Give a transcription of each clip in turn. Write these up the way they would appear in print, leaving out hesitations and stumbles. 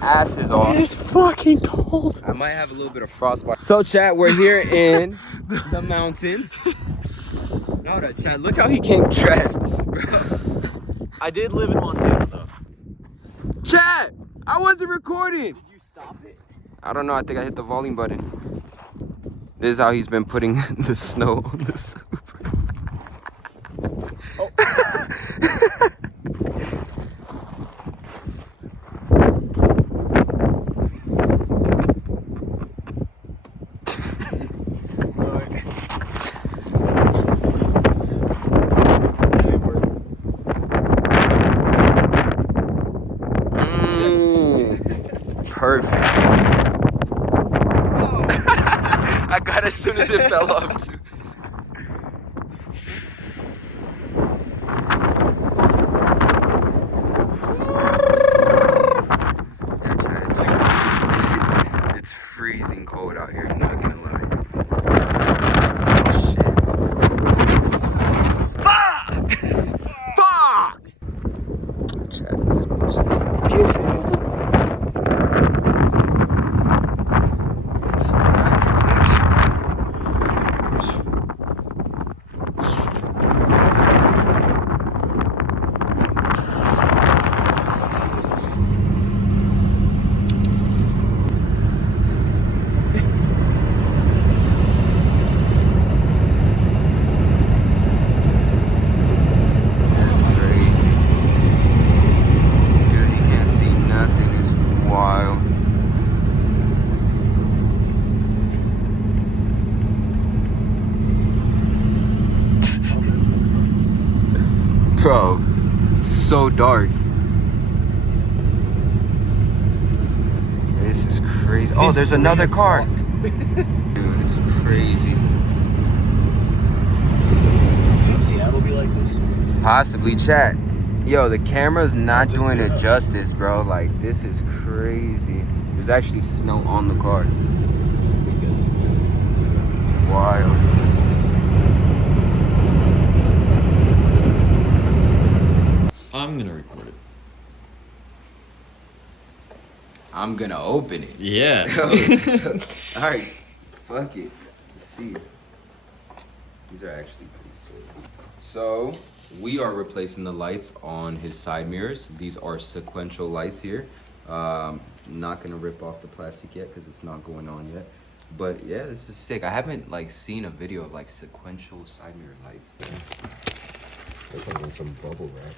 asses off. It's fucking cold. I might have a little bit of frostbite. So chat, we're here in the mountains. No, chat, look how he came dressed, bro. I did live in Montana though. Chat, I wasn't recording. Did you stop it? I don't know, I think I hit the volume button. This is how he's been putting the snow on the Supra. Oh. Perfect. I got as soon as it fell off too. It's freezing cold out here, not gonna lie. Fuck! Fuck! Chat, this bitch is beautiful. Some nice clips. That's crazy. Dude, you can't see nothing. It's wild. Bro, it's so dark. This is crazy. Oh, there's another car. Dude, it's crazy. Think Seattle be like this? Possibly, chat. Yo, the camera's not doing it justice, bro. Like, this is crazy. There's actually snow on the car. It's wild. I'm gonna record it. I'm gonna open it. Yeah. Alright, fuck it. Let's see. These are actually pretty sick. So, we are replacing the lights on his side mirrors. These are sequential lights here. Not gonna rip off the plastic yet because it's not going on yet. But yeah, this is sick. I haven't like seen a video of like sequential side mirror lights. This one's in some bubble wrap.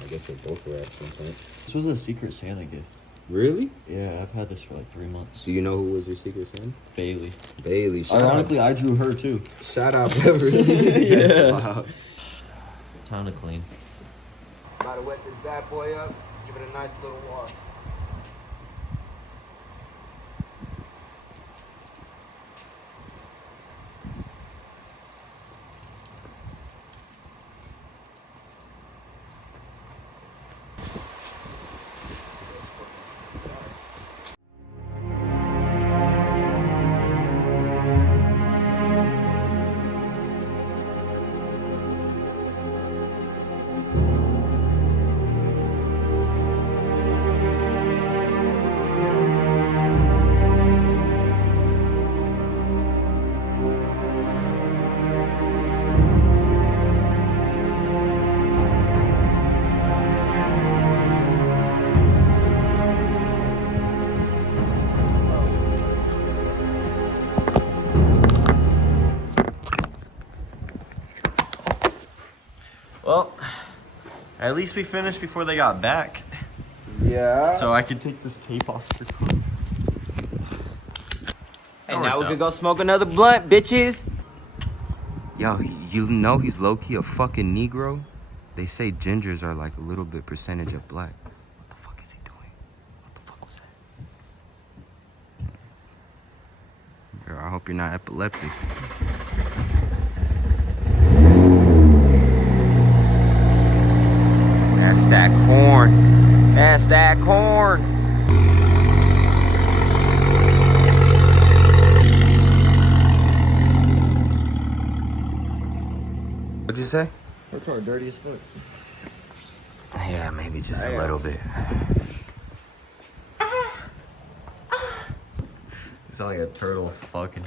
I guess they're both wrapped sometimes. This was a Secret Santa gift. Really? Yeah, I've had this for like 3 months. Do you know who was your secret Santa? Bailey. Bailey. Shout Ironically, I drew her too. Shout out Beverly. Yeah. Wow. Time to clean. About to wet this bad boy up. Give it a nice little wash. Well, at least we finished before they got back. Yeah. So I could take this tape off for quick. And now we can go smoke another blunt, bitches. Yo, you know he's low-key a fucking Negro? They say gingers are like a little bit percentage of black. What the fuck is he doing? What the fuck was that? Girl, I hope you're not epileptic. That's that corn. That's that corn. What'd you say? Her car dirty as fuck. Yeah, maybe just a little bit. Sound like a turtle fucking.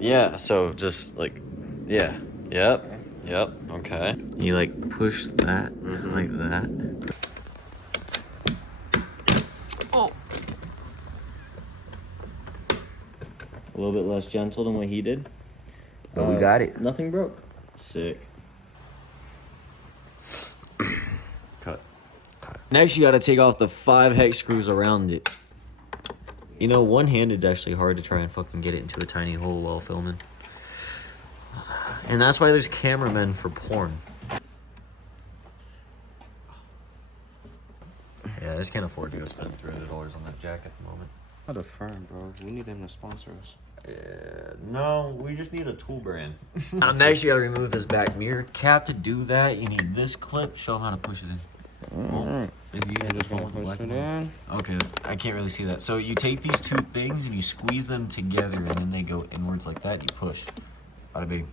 Yeah, so just like, yeah, yep, okay. You like push that like that. Oh. A little bit less gentle than what he did. But we got it. Nothing broke. Sick. Cut. Next, you got to take off the 5 hex screws around it. You know, one-handed's actually hard to try and fucking get it into a tiny hole while filming. And that's why there's cameramen for porn. Yeah, I just can't afford to go spend $300 on that jack at the moment. Not a firm, bro. We need them to sponsor us. No, we just need a tool brand. Next, you gotta remove this back mirror cap. To do that, you need this clip. Show them how to push it in. Oh, if you can just follow the black one. Okay, I can't really see that. So you take these two things and you squeeze them together, and then they go inwards like that. You push. Bada big.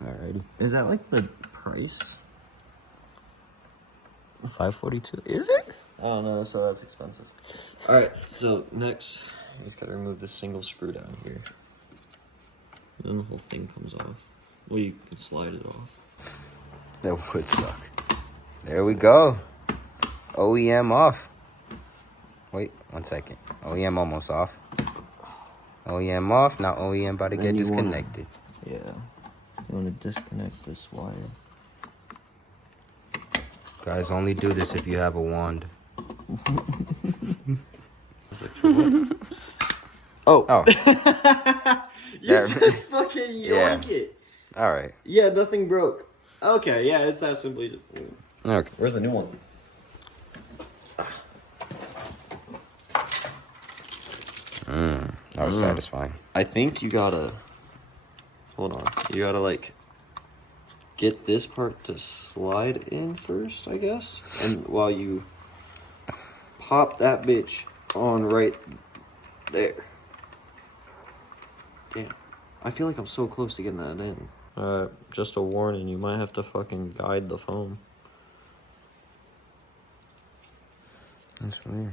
Alrighty. Is that like the price? $542. Is it? I don't know, so that's expensive. Alright, so next, you just gotta remove this single screw down here. Then the whole thing comes off. Well, you can slide it off. That would suck. There we go. OEM off. Wait, 1 second. OEM almost off. OEM off. Now OEM about to get disconnected. Yeah. You want to disconnect this wire. Guys, only do this if you have a wand. Oh. You just fucking yoink it. All right. Yeah, nothing broke. Okay, yeah, it's that simply. Okay. Where's the new one? That was satisfying. I think you gotta. Hold on. You gotta, like, get this part to slide in first, I guess. And while you pop that bitch on right there. Damn. I feel like I'm so close to getting that in. Just a warning, you might have to fucking guide the foam. That's weird.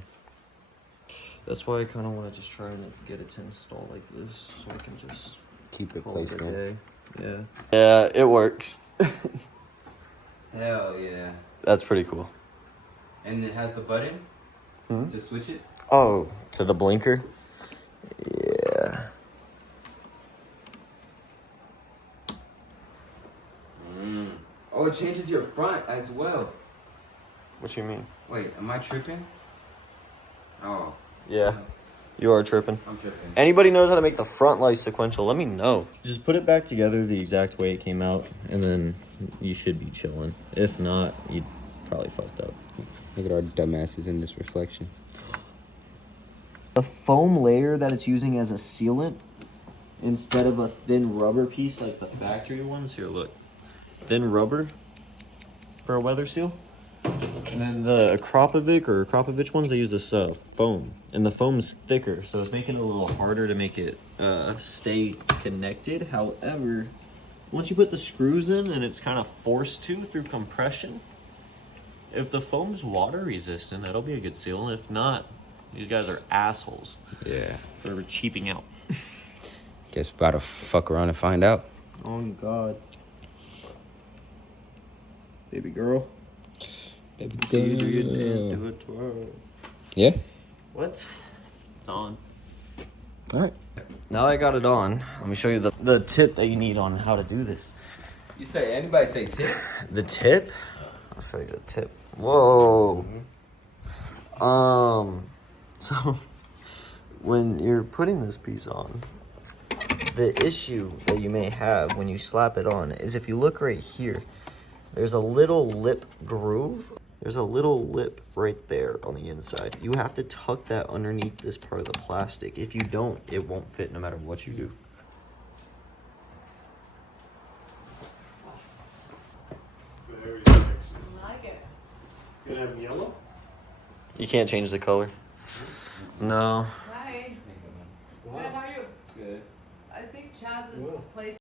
That's why I kind of want to just try and get it to install like this, so I can just Keep it call placed it a in. day. Yeah. Yeah, it works. Hell yeah. That's pretty cool. And it has the button to switch it? Oh, to the blinker? Yeah. Oh, it changes your front as well. What you mean? Wait, am I tripping? Oh, Yeah. You are tripping. I'm tripping. Anybody knows how to make the front light sequential, let me know. Just put it back together the exact way it came out, and then you should be chilling. If not, you probably fucked up. Look at our dumbasses in this reflection. The foam layer that it's using as a sealant, instead of a thin rubber piece like the factory ones, here, look. Thin rubber for a weather seal. And then the Krapovic ones, they use this foam. And the foam's thicker, so it's making it a little harder to make it stay connected. However, once you put the screws in and it's kind of forced to through compression, if the foam's water resistant, that'll be a good seal. And if not, these guys are assholes. Yeah. For cheaping out. Guess we're about to fuck around and find out. Oh, God. Baby girl. Baby See you do your dance, do it twirl. Yeah? What? It's on. All right. Now that I got it on, let me show you the tip that you need on how to do this. You say, anybody say tip? The tip? I'll show you the tip. Whoa. So when you're putting this piece on, the issue that you may have when you slap it on is if you look right here, there's a little lip groove. There's a little lip right there on the inside. You have to tuck that underneath this part of the plastic. If you don't, it won't fit no matter what you do. Very sexy. I like it. You gonna have yellow? You can't change the color. No. Hi. Wow. Good, how are you? Good. I think Chaz's Cool. place